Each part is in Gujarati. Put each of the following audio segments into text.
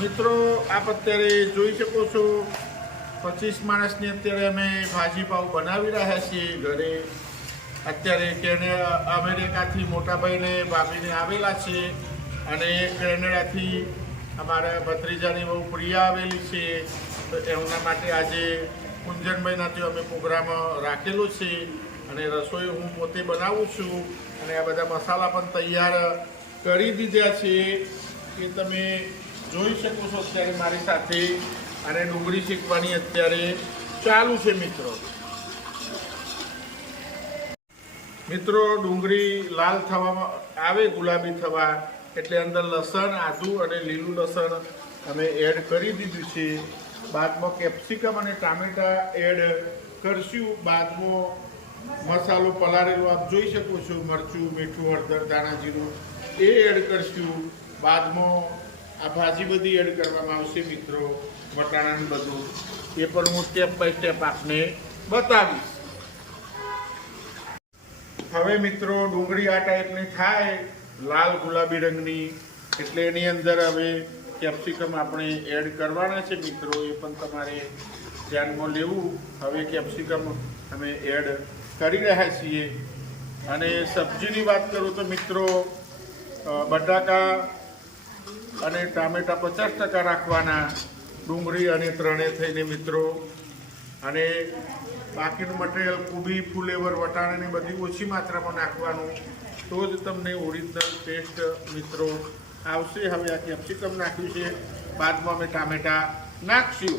મિત્રો આપ અત્યારે જોઈ શકો છો 25 માણસની અત્યારે અમે ભાજી પાવ બનાવી રહ્યા છીએ ઘરે. અત્યારે અમેરિકાથી મોટાભાઈને ભાભીને આવેલા છે અને કેનેડાથી અમારા ભત્રીજાની બહુ પ્રિયા આવેલી છે. તો એમના માટે આજે કુંજનભાઈના ત્યાં અમે પ્રોગ્રામ રાખેલો છે અને રસોઈ હું પોતે બનાવું છું અને આ બધા મસાલા પણ તૈયાર કરી દીધા છે એ તમે જોઈ શકો છો અત્યારે મારી સાથે. અને ડુંગળી શેકવાની અત્યારે ચાલુ છે મિત્રો ડુંગળી લાલ થવામાં આવે, ગુલાબી થવા એટલે અંદર લસણ, આદુ અને લીલું લસણ અમે એડ કરી દીધું છે. બાદમાં કેપ્સિકમ અને ટામેટા એડ કરશું. બાદમાં મસાલો પલાળેલો આપ જોઈ શકો છો, મરચું, મીઠું, હળદર, ધાણા જીરું એ એડ કરશું. બાદમાં આ ભાજી બધી એડ કરવામાં આવશે મિત્રો, વટાણાનું બધું એ પણ હું સ્ટેપ બાય સ્ટેપ આપને બતાવીશ. હવે મિત્રો ડુંગળી આ ટાઈપની થાય લાલ ગુલાબી રંગની એટલે એની અંદર હવે કેપ્સિકમ આપણે એડ કરવાના છે મિત્રો, એ પણ તમારે ધ્યાનમાં લેવું. હવે કેપ્સિકમ અમે એડ કરી રહ્યા છીએ. અને સબ્જીની વાત કરું તો મિત્રો બટાકા અને ટામેટા 50% રાખવાના, ડુંગળી અને ત્રણે થઈને મિત્રો. અને બાકીનું મટીરિયલ કોબી, ફુલેવર, વટાણાની બધી ઓછી માત્રામાં નાખવાનું, તો જ તમને ઓરિજિનલ ટેસ્ટ મિત્રો આવશે. હવે આ કેપ્સિકમ નાખ્યું છે, બાદમાં અમે ટામેટા નાખશું.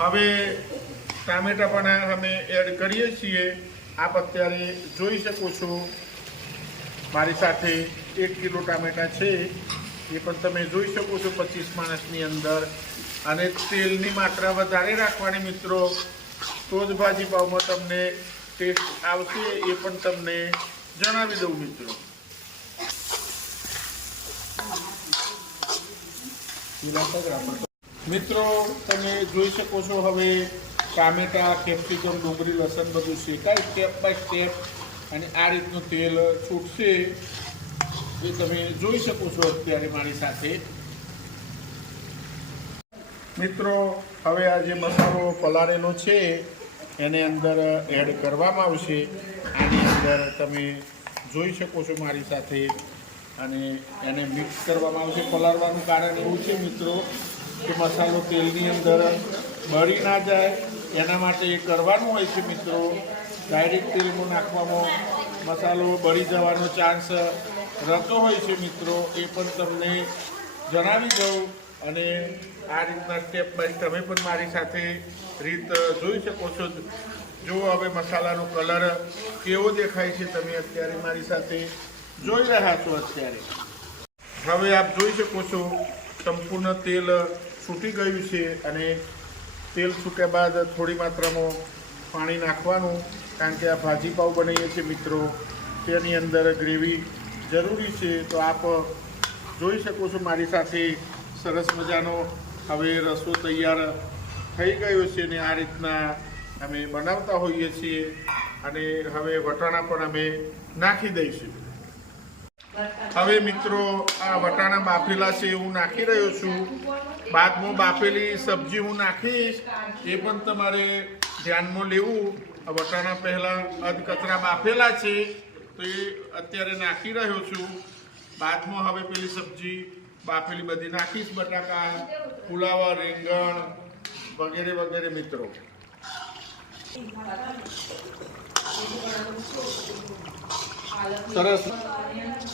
હવે ટામેટા પણ અમે એડ કરીએ છીએ. આપ અત્યારે જોઈ શકો છો મારી સાથે 1 કિલો ટામેટા છે એ પણ તમે જોઈ શકો છો 25 માણસની અંદર. અને તેલની માત્રા વધારે રાખવાની મિત્રો, તો જ ભાજી પાવમાં તમને ટેસ્ટ આવશે એ પણ તમને જણાવી દઉં મિત્રો તમે જોઈ શકો છો હવે ટામેટા, કેપ્સિકમ, ડુંગળી, લસણ બધું શેકાય સ્ટેપ બાય સ્ટેપ અને આ રીતનું તેલ છૂટશે એ તમે જોઈ શકો છો અત્યારે મારી સાથે. મિત્રો હવે આ જે મસાલો પલાળેલો છે એને અંદર એડ કરવામાં આવશે. આની અંદર તમે જોઈ શકો છો મારી સાથે. અને એને મિક્સ કરવામાં આવશે. પલાળવાનું કારણ એવું છે મિત્રો કે મસાલો તેલની અંદર બળી ના જાય એના માટે એ કરવાનું હોય છે મિત્રો. ડાયરેક્ટ તેલમાં નાખવામાં મસાલો બળી જવાનો ચાન્સ રહેતો હોય છે મિત્રો, એ પણ તમને જણાવી દઉં. અને આ રીતના સ્ટેપ બાય તમે પણ મારી સાથે રીત જોઈ શકો છો. જો હવે મસાલાનો કલર કેવો દેખાય છે તમે અત્યારે મારી સાથે જોઈ રહ્યા છો. અત્યારે હવે આપ જોઈ શકો છો સંપૂર્ણ તેલ છૂટી ગયું છે. અને તેલ છૂટ્યા બાદ થોડી માત્રામાં પાણી નાખવાનું, કારણ કે આ ભાજી પાવ બનાવીએ છીએ મિત્રો, તેની અંદર ગ્રેવી જરૂરી છે. તો આપ જોઈ શકો છો મારી સાથે સરસ મજાનો હવે રસો તૈયાર થઈ ગયો છે. ને આ રીતના અમે બનાવતા હોઈએ છીએ. અને હવે વટાણા પણ અમે નાખી દઈશું. હવે મિત્રો આ વટાણા બાફેલા છે હું નાખી રહ્યો છું. બાદમાં બાફેલી સબ્જી હું નાખીશ એ પણ તમારે ધ્યાનમાં લેવું. વટાણા પહેલાં અધકચરા બાફેલા છે તો એ અત્યારે નાખી રહ્યો છું. બાદમાં હવે પેલી સબ્જી બાફેલી બધી નાખીશ, બટાકા, ફુલાવર, રીંગણ વગેરે વગેરે મિત્રો.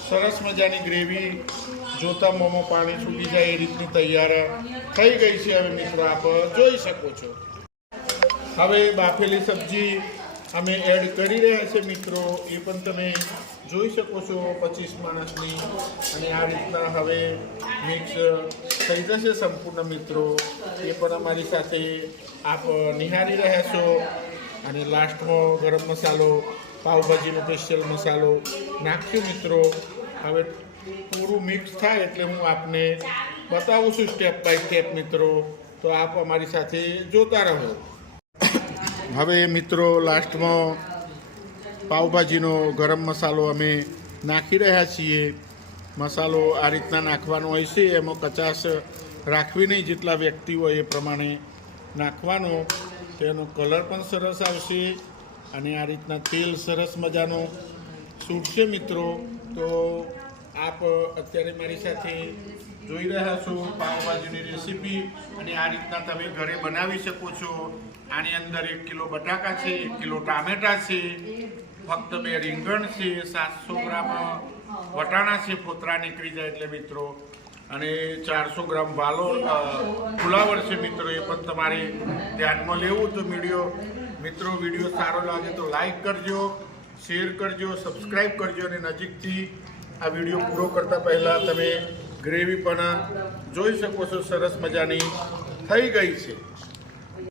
સરસ મજાની ગ્રેવી જોતા મોંમાં પાણી છૂટી જાય એ રીતની તૈયાર થઈ ગઈ છે. હવે મિત્રો આપ જોઈ શકો છો. હવે બાફેલી સબ્જી અમે એડ કરી રહ્યા છે મિત્રો, એ પણ તમે જોઈ શકો છો 25 માણસની. અને આ રીતના હવે મિક્સ થઈ જશે સંપૂર્ણ મિત્રો, એ પણ અમારી સાથે આપ નિહાળી રહ્યા છો. અને લાસ્ટમાં ગરમ મસાલો, પાવભાજીનો સ્પેશિયલ મસાલો નાખ્યો મિત્રો. હવે પૂરું મિક્સ થાય એટલે હું આપને બતાવું છું સ્ટેપ બાય સ્ટેપ મિત્રો, તો આપ અમારી સાથે જોતા રહો. હવે મિત્રો લાસ્ટમાં પાવભાજીનો ગરમ મસાલો અમે નાખી રહ્યા છીએ. મસાલો આ રીતના નાખવાનો હોય છે. એમાં કચાશ રાખવી નહીં, જેટલા વ્યક્તિ હોય એ પ્રમાણે નાખવાનો. તેનો કલર પણ સરસ આવશે અને આ રીતના તેલ સરસ મજાનો છૂટશે મિત્રો. તો આપ અત્યારે મારી સાથે જોઈ રહ્યા છો પાવભાજીની રેસીપી, અને આ રીતના તમે ઘરે બનાવી શકો છો. આની અંદર 1 કિલો બટાકા છે, 1 કિલો ટામેટા છે, ફક્ત 2 રીંગણ છે, 700 ગ્રામ વટાણા છે, ફોતરા નીકળી જાય એટલે મિત્રો, અને 400 ગ્રામ ફુલાવર છે મિત્રો. એ પણ તમારે ધ્યાનમાં લેવું. તો વિડીયો સારો લાગે તો લાઈક કરજો, શેર કરજો, સબસ્ક્રાઈબ કરજો, અને નજીકથી આ વિડીયો પૂરો કરતા પહેલાં તમે ગ્રેવી પણ જોઈ શકો છો, સરસ મજાની થઈ ગઈ છે.